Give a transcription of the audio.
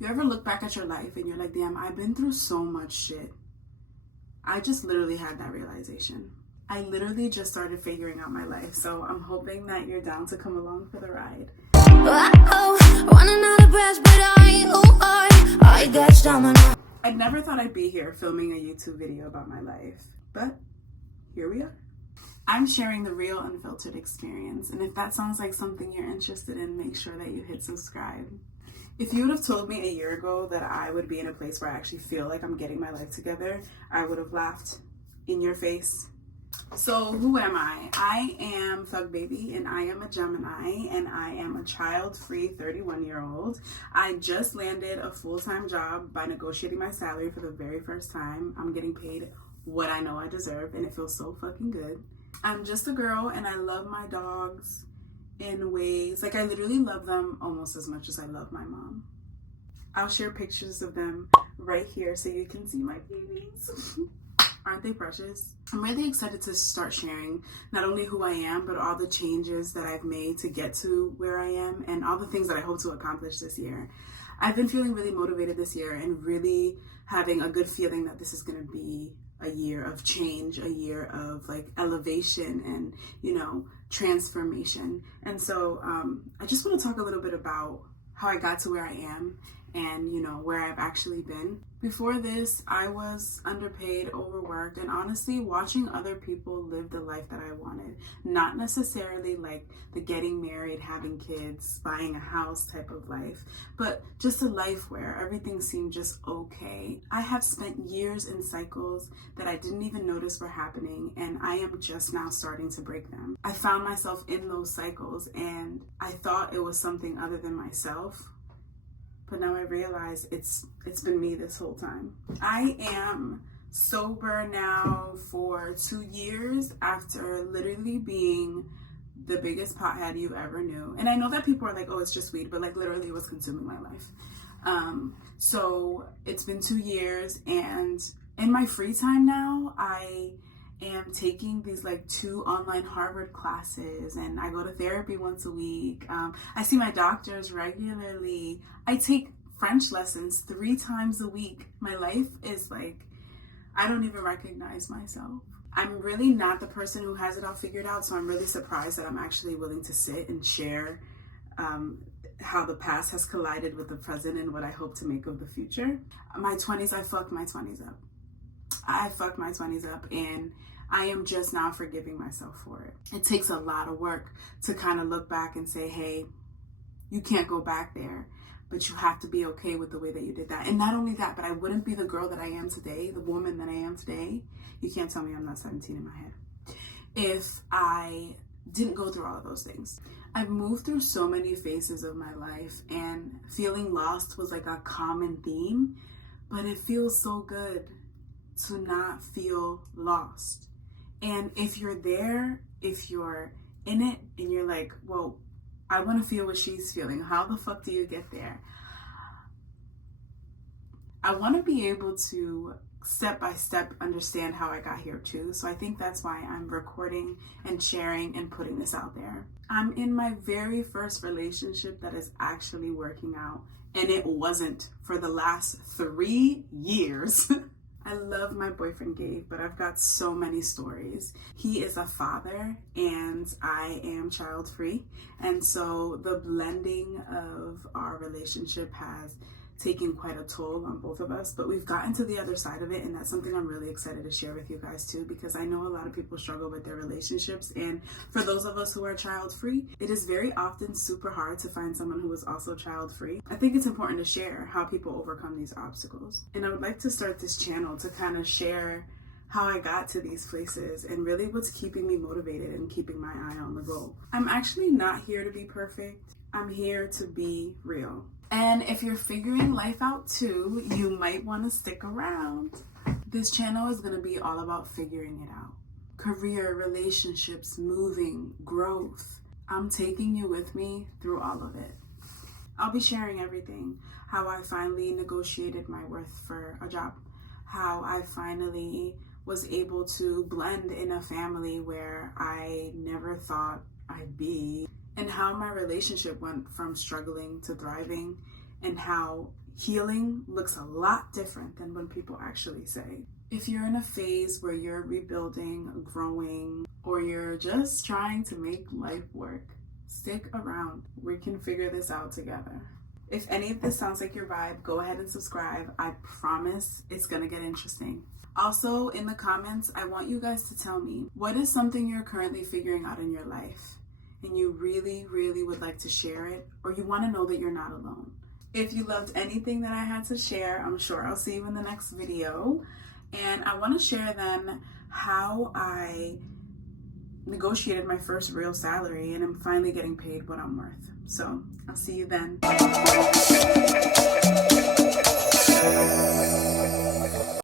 You ever look back at your life and you're like, damn, I've been through so much shit. I just literally had that realization. I literally just started figuring out my life. So I'm hoping that you're down to come along for the ride. I never thought I'd be here filming a YouTube video about my life, but here we are. I'm sharing the real unfiltered experience, and if that sounds like something you're interested in, make sure that you hit subscribe. If you would have told me a year ago that I would be in a place where I actually feel like I'm getting my life together, I would have laughed in your face. So who am I? I am Thug Baby, and I am a Gemini, and I am a child-free 31-year-old. I just landed a full-time job by negotiating my salary for the very first time. I'm getting paid what I know I deserve, and it feels so fucking good. I'm just a girl, and I love my dogs in ways, like I literally love them almost as much as I love my mom. I'll share pictures of them right here so you can see my babies. Aren't they precious? I'm really excited to start sharing not only who I am, but all the changes that I've made to get to where I am and all the things that I hope to accomplish this year. I've been feeling really motivated this year and really having a good feeling that this is going to be a year of change, a year of like elevation and, transformation. And so I just want to talk a little bit about how I got to where I am and, where I've actually been. Before this, I was underpaid, overworked, and honestly watching other people live the life that I wanted. Not necessarily like the getting married, having kids, buying a house type of life, but just a life where everything seemed just okay. I have spent years in cycles that I didn't even notice were happening, and I am just now starting to break them. I found myself in those cycles, and I thought it was something other than myself. But now I realize it's been me this whole time. I am sober now for 2 years after literally being the biggest pothead you ever knew. And I know that people are like, oh, it's just weed, but like literally it was consuming my life. So it's been 2 years, and in my free time now, I am taking these like 2 online Harvard classes, and I go to therapy once a week. I see my doctors regularly. I take French lessons 3 times a week. My life is like, I don't even recognize myself. I'm really not the person who has it all figured out, so I'm really surprised that I'm actually willing to sit and share how the past has collided with the present and what I hope to make of the future. My 20s, I fucked my 20s up. I fucked my 20s up, and I am just now forgiving myself for it. It takes a lot of work to kind of look back and say, hey, you can't go back there, but you have to be okay with the way that you did that. And not only that, but I wouldn't be the girl that I am today, the woman that I am today. You can't tell me I'm not 17 in my head, if I didn't go through all of those things. I've moved through so many phases of my life, and feeling lost was like a common theme, but it feels so good to not feel lost. And if you're there, if you're in it and you're like, well, I want to feel what she's feeling, how the fuck do you get there? I want to be able to step by step understand how I got here too. So I think that's why I'm recording and sharing and putting this out there. I'm in my very first relationship that is actually working out, and it wasn't for the last 3 years. I love my boyfriend Gabe, but I've got so many stories. He is a father, and I am child-free. And so the blending of our relationship has taken quite a toll on both of us, but we've gotten to the other side of it, and that's something I'm really excited to share with you guys too, because I know a lot of people struggle with their relationships, and for those of us who are child-free, it is very often super hard to find someone who is also child-free. I think it's important to share how people overcome these obstacles, and I would like to start this channel to kind of share how I got to these places and really what's keeping me motivated and keeping my eye on the goal. I'm actually not here to be perfect. I'm here to be real. And if you're figuring life out too, you might want to stick around. This channel is going to be all about figuring it out. Career, relationships, moving, growth. I'm taking you with me through all of it. I'll be sharing everything. How I finally negotiated my worth for a job. How I finally was able to blend in a family where I never thought I'd be. And how my relationship went from struggling to thriving, and how Healing looks a lot different than when people actually say. If you're in a phase where you're rebuilding, growing, or you're just trying to make life work, stick around. We can figure this out together. If any of this sounds like your vibe, go ahead and subscribe. I promise it's gonna get interesting. Also, in the comments, I want you guys to tell me, what is something you're currently figuring out in your life and you really, really would like to share it, or you want to know that you're not alone? If you loved anything that I had to share, I'm sure I'll see you in the next video. And I want to share then how I negotiated my first real salary and I'm finally getting paid what I'm worth. So I'll see you then.